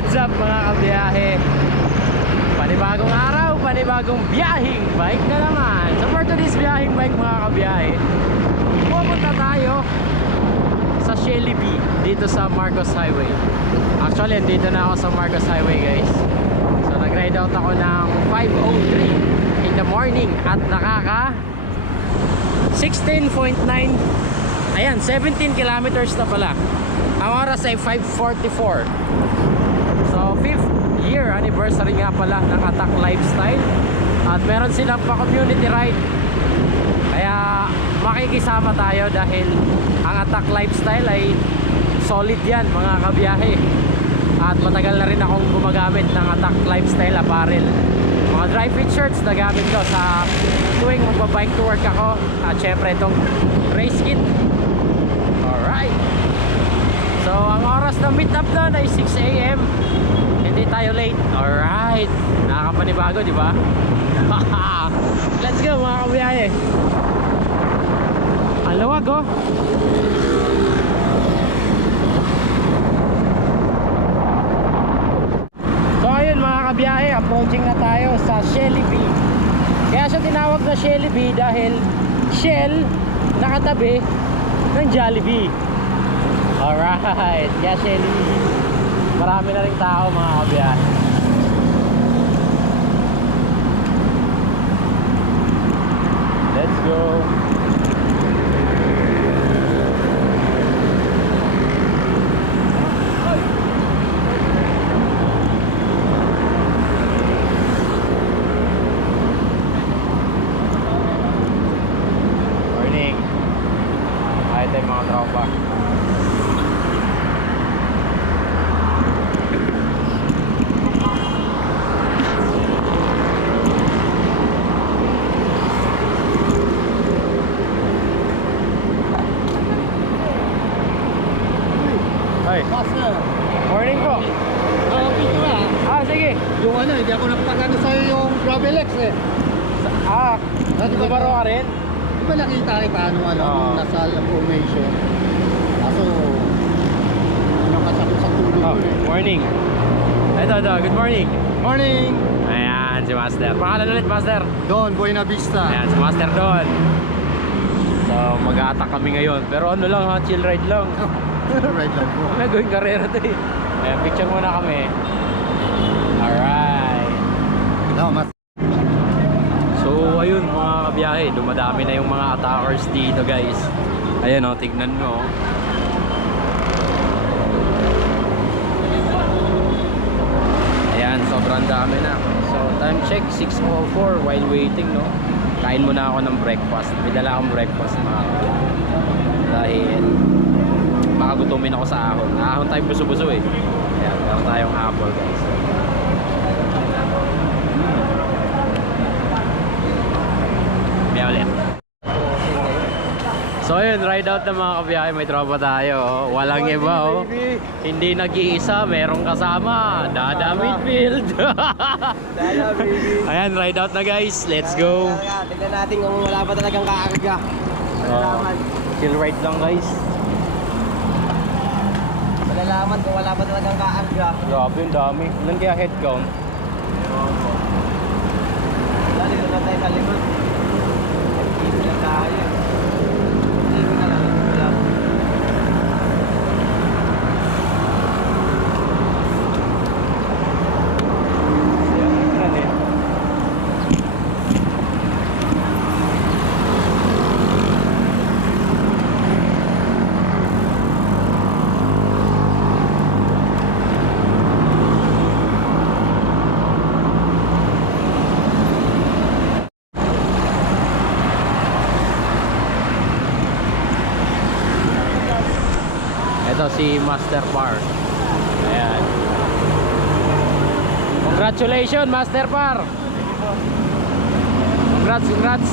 What's up mga kabiyahe? Panibagong araw, panibagong biyahing bike na naman. So for today's biyahing bike mga kabiyahe, pupunta tayo sa Shelly B dito sa Marcos Highway. Actually, dito na ako sa Marcos Highway guys. So nag-ride out ako ng 5:03 in the morning at nakaka 16.9, ayan, 17 kilometers na pala. Ang oras ay 5:44. So 5th year anniversary nga pala ng Attack Lifestyle. At meron silang pa-community ride. Kaya makikisama tayo dahil ang Attack Lifestyle ay solid yan mga kabiyahe. At matagal na rin akong gumagamit ng Attack Lifestyle apparel. Mga dry fit shirts na gamit ko sa tuwing magbabike to work ako. At syempre itong race kit. Alright. So ang oras ng meet up doon ay 6 AM. Hindi tayo late. Alright. Nakakapanibago, di ba? Let's go mga kabiyahe. Ang luwag oh. So ayun mga kabiyahe, approaching na tayo sa Shelly B. Kaya siya tinawag na Shelly B dahil Shell nakatabi ng Jollibee. Alright, kaya Shelly B. Marami na rin tao mga kabiyahe. Let's go. Morning. Ay tayo mga tropa. Ay. Morning po. Picture Sige. yung ano, hindi ako napakano sa'yo yung Gravel X eh. Nagubaro ka rin? Di ba nakita rin paano nasa formation? Kaso, nakasakot sa tulog eh. Morning. Ito, good morning. Morning! Ayan, si Master. Pangalan ulit, Master. Don, Buena Vista. Ayan, si Master Don. So, mag-a-attack kami ngayon. Pero ano lang ha, chill ride lang. Right lang po. May gawing karera to eh. Ayan, picture muna kami. Alright. No, mas... So, ayun mga kabiyahe. Dumadami na yung mga attackers dito guys. Ayan o, tignan mo. Ayan, sobrang dami na. So, time check, 6:04 while waiting, no? Kain muna ako ng breakfast. May dala akong breakfast mga kabiyahe. Dahil makagutumin ako sa ahon. Ahon tayo buso-buso eh. Ayan, meron tayong apple guys. May ulit. So ayun, ride out na mga kabiyahe. May tropa tayo oh. Walang iba oh. Hindi nag-iisa, merong kasama. Dada Midfield. Dada baby. Ayan, ride out na guys. Let's go. Tignan natin kung wala pa talagang kaarga. Chill ride lang guys. Malalaman kung wala pa talagang kaarga. Grabe, yung dami. Ilan kaya head count? Dali na tayo sa likod. Hindi na tayo. Hindi na lang. Ito si Master Par. Ayan. Congratulations Master Par. Congrats.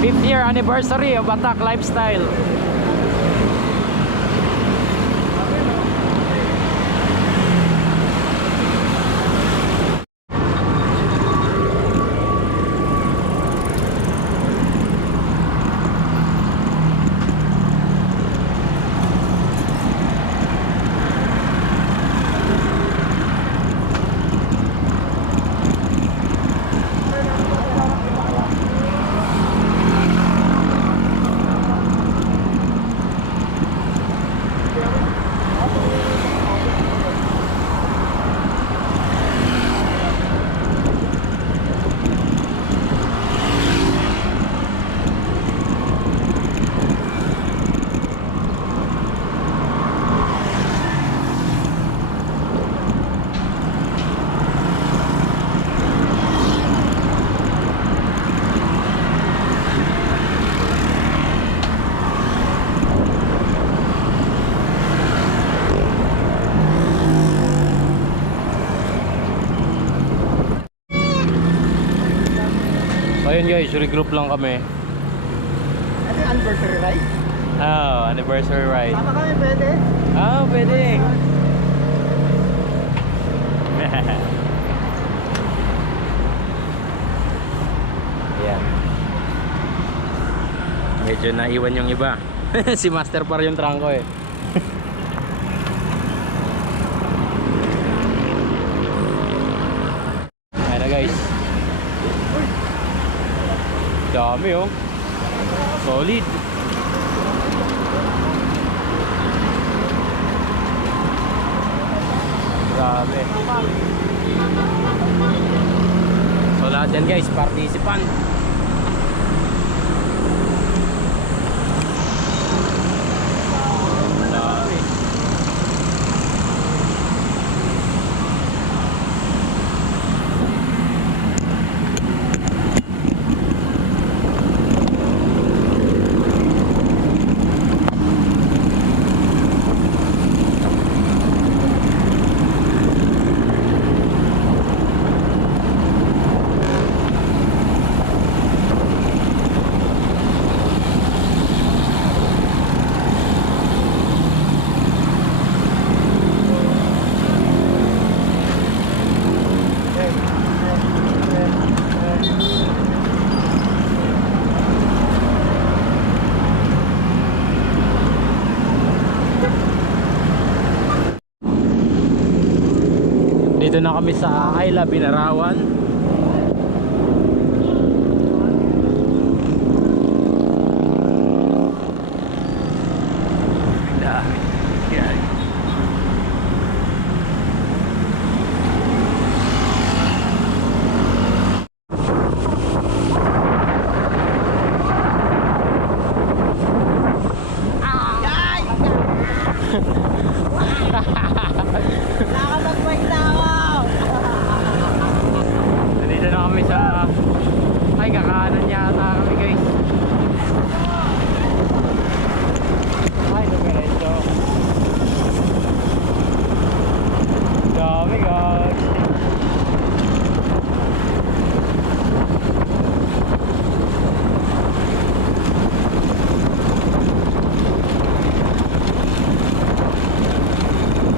5th year anniversary of Attack Lifestyle. ayun guys, regroup lang kami. Ano yung anniversary ride? Oh, anniversary ride. Sama kami, pwede? Oh, pwede. Ayan. Medyo naiwan yung iba. Si Master par yung trangko eh. Ayan na guys. Dami oh. Solid. Grabe. So lahat yan guys, participant. Dami. Dito na kami sa Ayla, Binarawan. Dami. Yan. Nakakapag-bike na ako! Nandito na kami sa... Ay, kakaanan yata kami guys. Ay, dumiretso. Dami guys.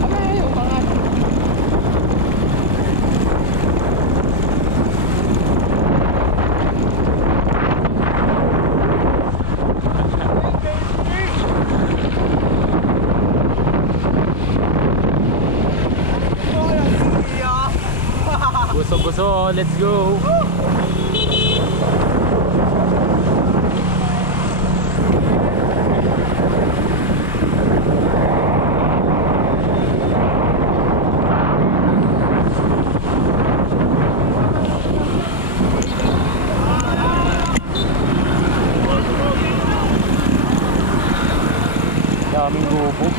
Ay, umangat. Buso-buso, let's go. Daming gubo.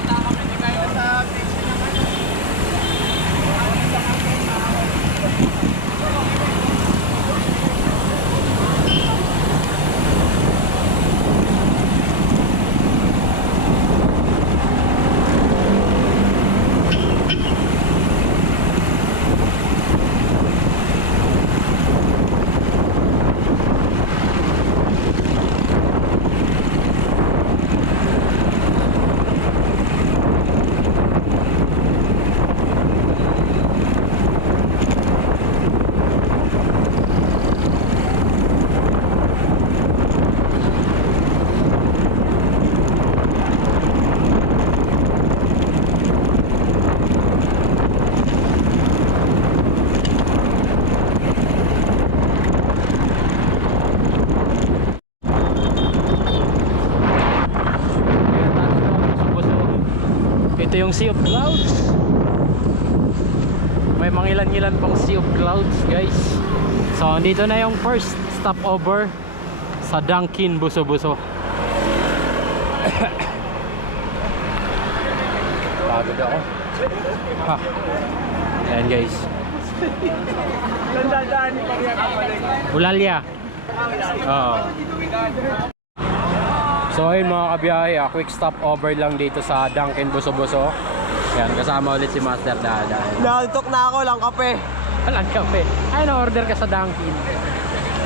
Ito yung Sea of Clouds. May mangilan-ngilan pang Sea of Clouds guys. So dito na yung first stopover sa Dunkin Buso-Buso. Pagod ako. Ha. Ayan guys. Ulalya. Oo. So ayun mga kabiyahe, quick stop over lang dito sa Dunkin Buso-Buso. Yan, kasama ulit si Master Dada. Naltok na ako, lang kape. Walang kape. Ay, na-order ka sa Dunkin.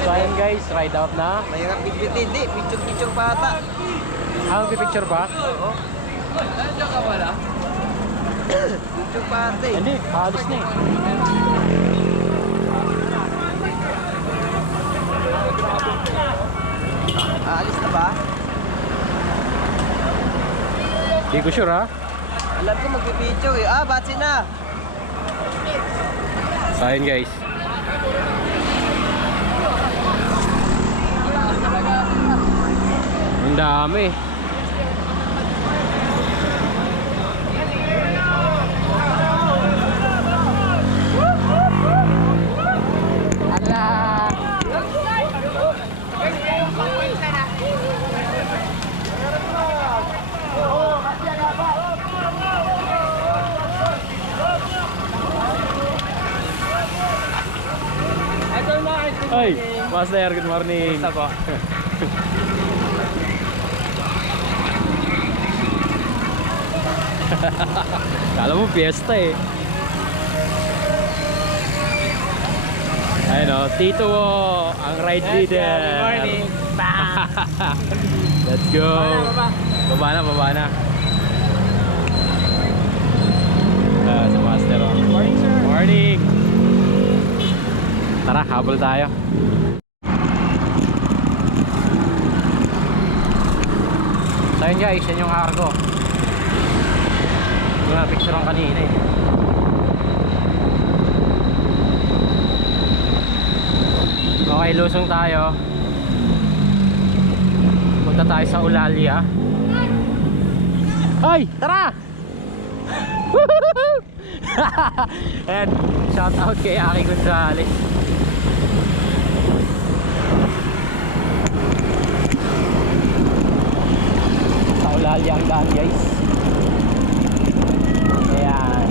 So ayun guys, ride out na. Mahirap bitbitin. Hindi, picture-picture pa ata. Pipicture ba? Oo. Nandiyan ka wala? Picture pa ata eh. Hindi, alis na eh. Aalis na ba? Hindi ko sure ha. Alam ko magpipicture eh. Batsi na! So ayun guys. Ang dami. Ay, Master, good morning. Basta po. Kala mo fiesta eh. Ayun o, Tito Wo, ang ride leader. Good morning. Let's go. Baba na, baba na. Si Master o. Morning, sir. Morning. Tara, habol tayo. So yun guys, yan yung cargo. Hindi ko na picture ang kanina eh. Okay, lusong tayo. Punta tayo sa Eulalia. Ay, tara! And shout out kay Aki Gonzales. Sa Eulalia ang daan guys. Ayan.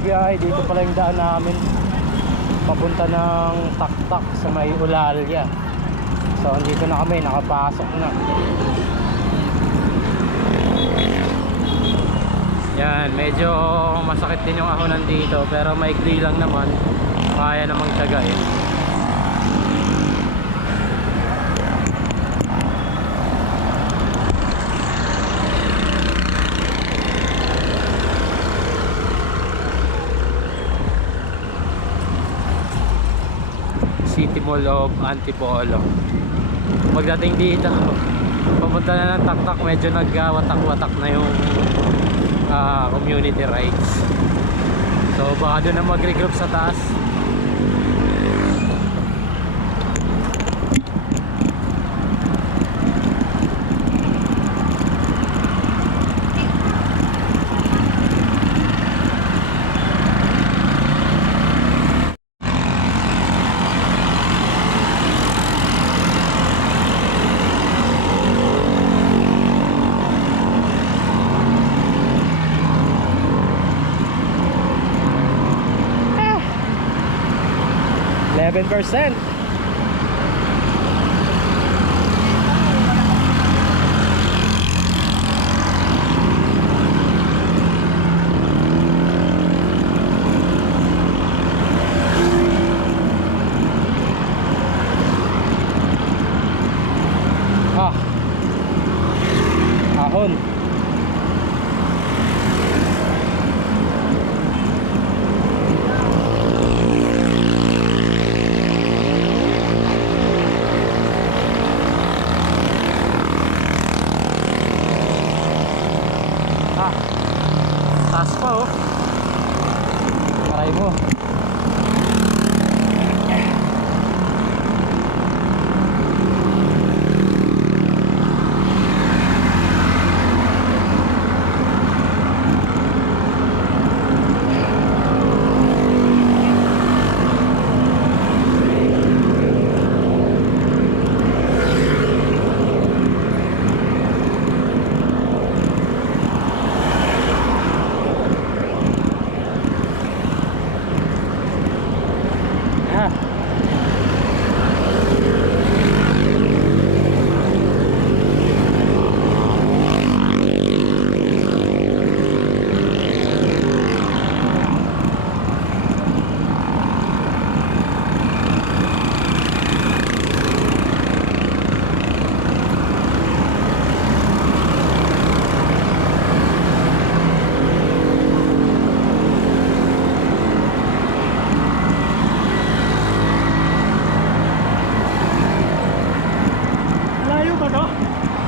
kabiyahe, dito pala yung daan namin papunta ng Taktak sa may Ulalya. So andito na kami, nakapasok na. Yan, medyo masakit din yung ahonan dito, pero maikli lang naman, kaya namang tiyagain. City Mall of Antipolo. Pagdating dito, papunta na ng Taktak, medyo nagwatak-watak na yung community rights. So baka doon na mag-regroup sa taas. %. Ahon. Taas pa oh. Aray mo.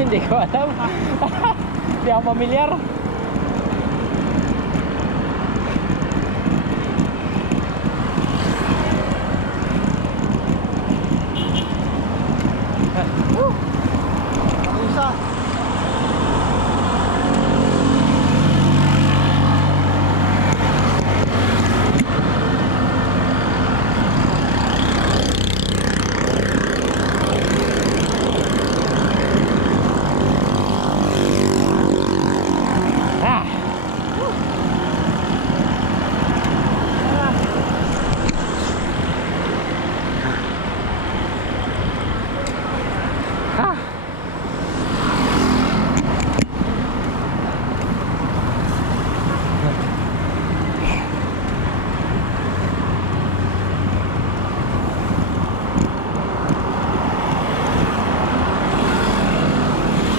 Hindi ko alam. Hindi ako pamilyar. Isa.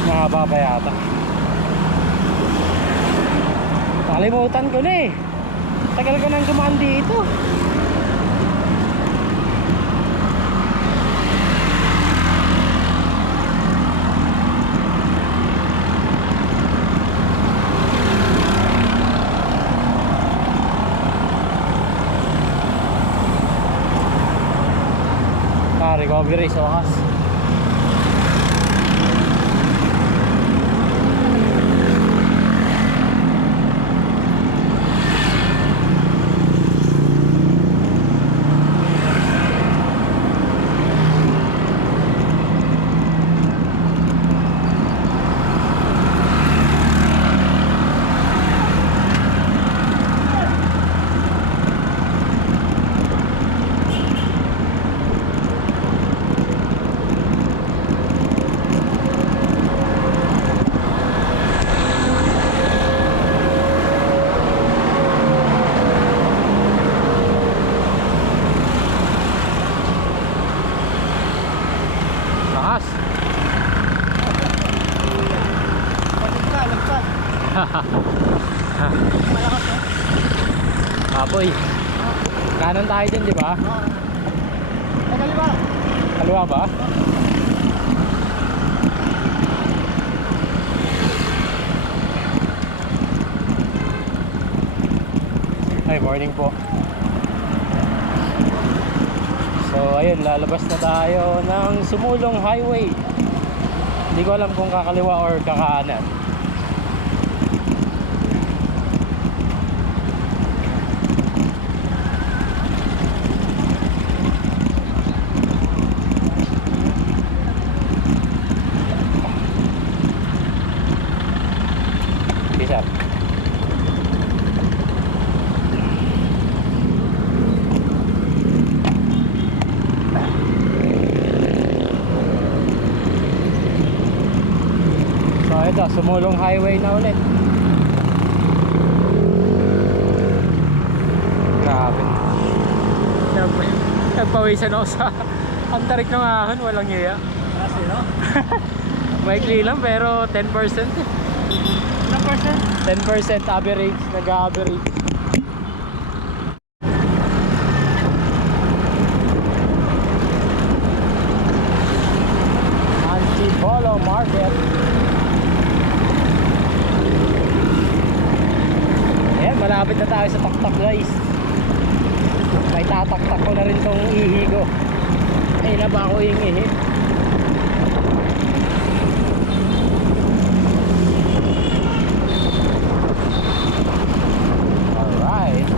Mahaba pa yata. Nakalimutan ko na eh. Tagal ko nang dumaan dito. Recovery sa wakas. highway. Kanan tayo din, di ba? Ay, kaliwa. Kaliwa ba? Ay, morning po. So, ayun, lalabas na tayo ng Sumulong Highway. Hindi ko alam kung kakaliwa or kakanan. Bisa. So ito, Sumulong Highway na ulit. Grabe. Nagpawisan ako sa ang tarik ng ahon, walang hiya. Kasi, no? Maikli lang pero 10%. Ilang percent? 10% average, nag-average. Antipolo Market. Ayan, malapit na tayo sa taktak guys. May tataktak ko na rin tong ihi ko. Ay na ba ako yung ihi? Alright.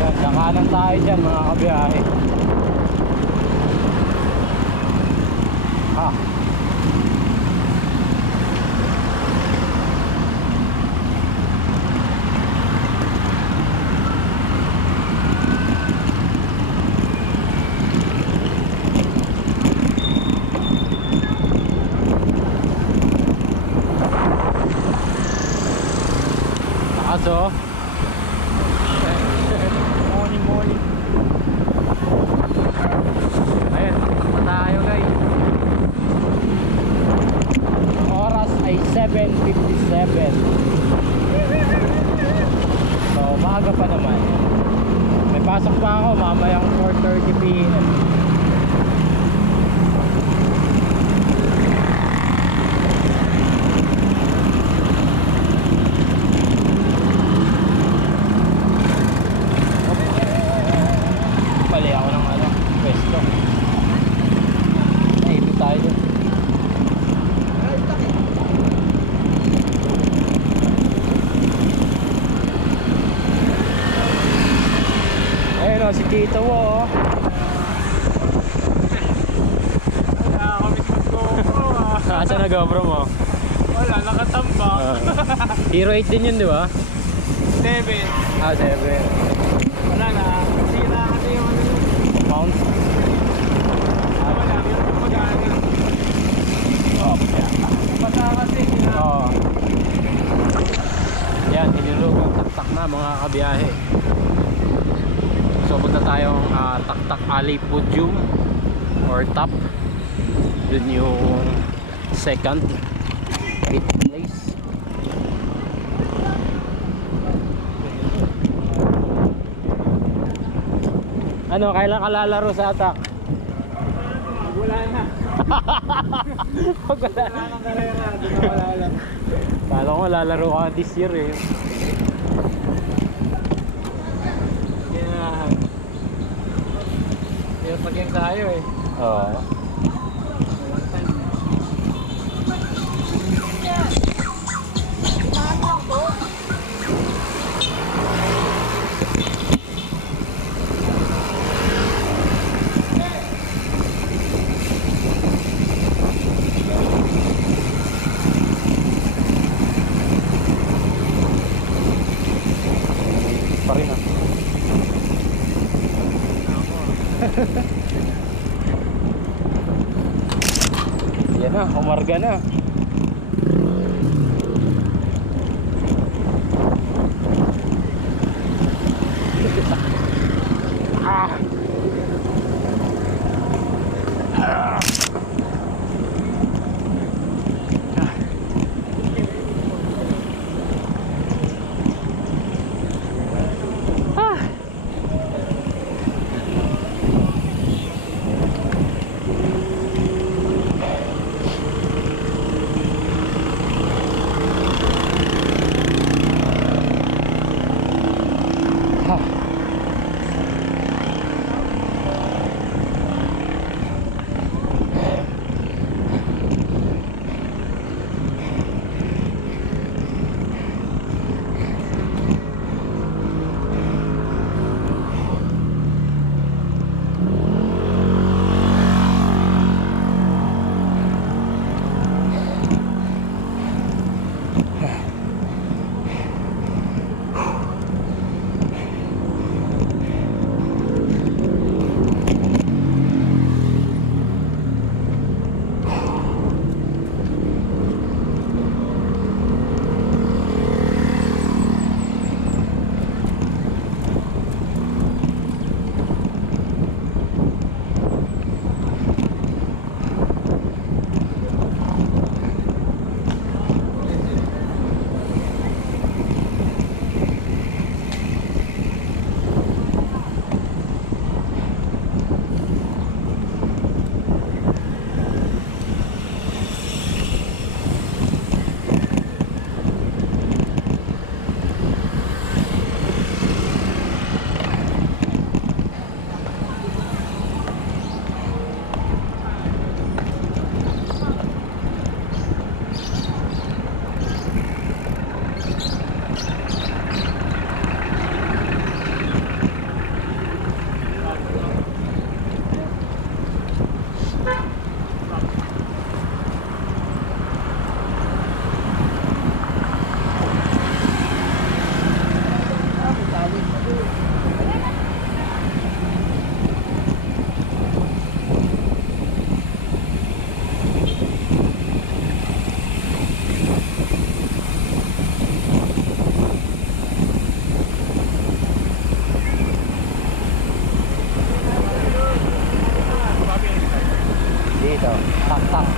Ayan, kakanan tayo dyan mga kabiyahe. Ah. Kaso morning. Ayan, pa tayo guys. Ang oras ay 7:57. So maaga pa naman. May pasok pa ako mamayang 4:30 PM. Pali ako ng pwesto. Naipit tayo dun. Ayun o, si Tito mo. Nakakamit ng GoPro, Asa na GoPro mo? Wala, nakatambak. Hero 8 din yun, di ba? 7. Ah, 7. Wala na. Sira kasi yung ano yun. Mount. Wala, meron kong magana. Oh, Bata kasi. Oo. Yan, hinilugong taktak na mga kabiyahe. So punta tayong Taktak Alley Podium or top. Dun yung second pit place. Ano, kailan ka lalaro sa atak? Wala na. Pag wala. Wala nang karera. Doon na wala lang. Kala ko lalaro ka this year eh. Yeah. Pero pag game tayo eh. Oo. One time. Pa rin ah. Yan na, umarga na.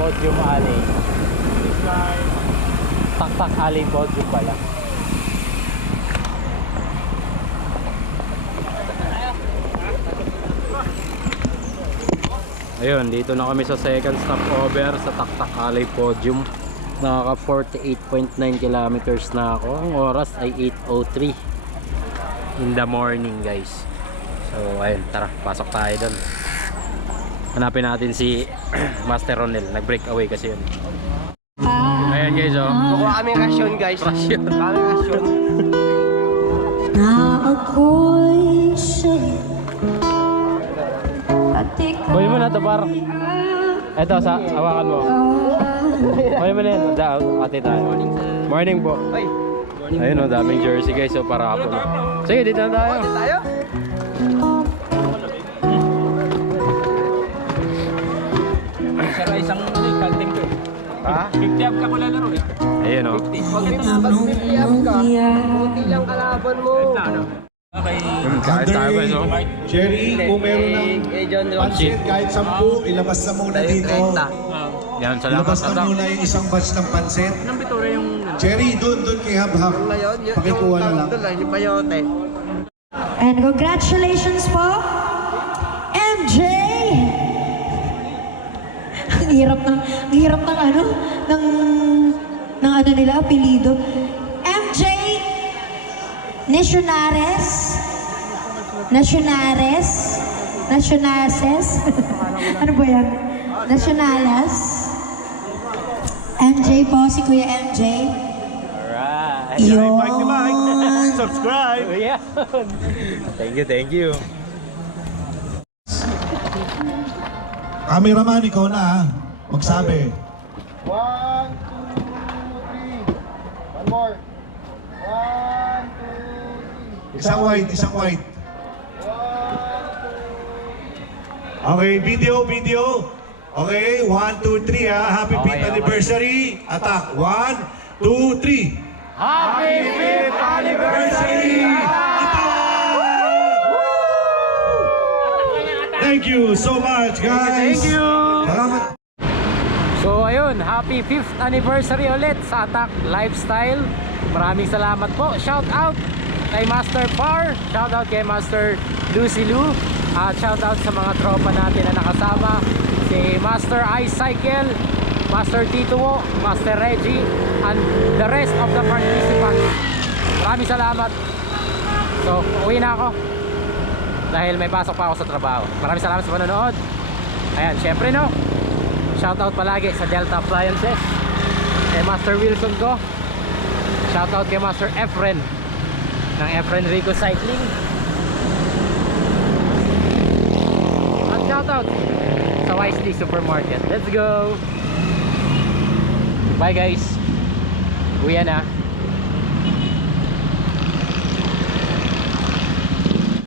Podium Alley. Taktak Alley Podium pala. Ayun, dito na kami sa second stopover sa Taktak Alley Podium. Nakaka 48.9 kilometers na ako. Ang oras ay 8:03 in the morning, guys. So ayun, tara, pasok tayo doon. Hanapin natin si Master Ronel. Nag-break away kasi yun. Ayan guys, oh. Kukuha kami rasyon, guys. Rasyon. Kami rasyon. Na ako'y sa'yo at ikaw Kunin mo na ito, par. Ito, sa hawakan mo. Kunin mo na yan. Ate tayo. Morning po. Ay, Ayun, oh, daming jersey guys. So para hapon. Sige, dito na tayo. tayo? Sara isang kanting ko. Ha? 50 up ka ko lalaro eh. Ayun, oh. Pag-piliap ka, buti lang kalaban mo. Okay. Kahit tayo guys, oh. Jerry, kung meron ng John pansit kahit 10, ilabas na muna dito. Yan, salamat Ilabas sa na muna yung isang batch ng pansit. Anong bitura yung Jerry, doon kay Hab-Hab. Ngayon, Pakikuha na lang. doon lang, yung payote. And congratulations po, MJ! Ang hirap ng ano, ng ano nila, apelido. MJ Nacionares? Ano ba yan? Nacionales? MJ po, si Kuya MJ. Alright. Yun. Subscribe. Yeah. Thank you. Cameraman, ikaw na ha. Magsabi. 1, 2, 3. One more. 1, 2, 3. Isang white. Okay, video. Okay, 1, 2, 3 ha. Happy 5th anniversary. Attack. 1, 2, 3. Happy 5th anniversary! Thank you so much, guys. Thank you. Salamat. So ayun, happy 5th anniversary ulit sa Attack Lifestyle. Maraming salamat po. Shout out kay Master Par, shout out kay Master Lucy Lou, at shout out sa mga tropa natin na nakasama, si Master Ice Cycle, Master Tito, Master Reggie, and the rest of the participants. Maraming salamat. So, uwi na ako dahil may pasok pa ako sa trabaho. Maraming salamat sa panonood. Ayan, syempre no, shoutout palagi sa Delta Appliances, kay Master Wilson ko, shoutout kay Master Efren ng Efren Rico Cycling, at shoutout sa Wisely Supermarket. Let's go! Bye guys, uwi na.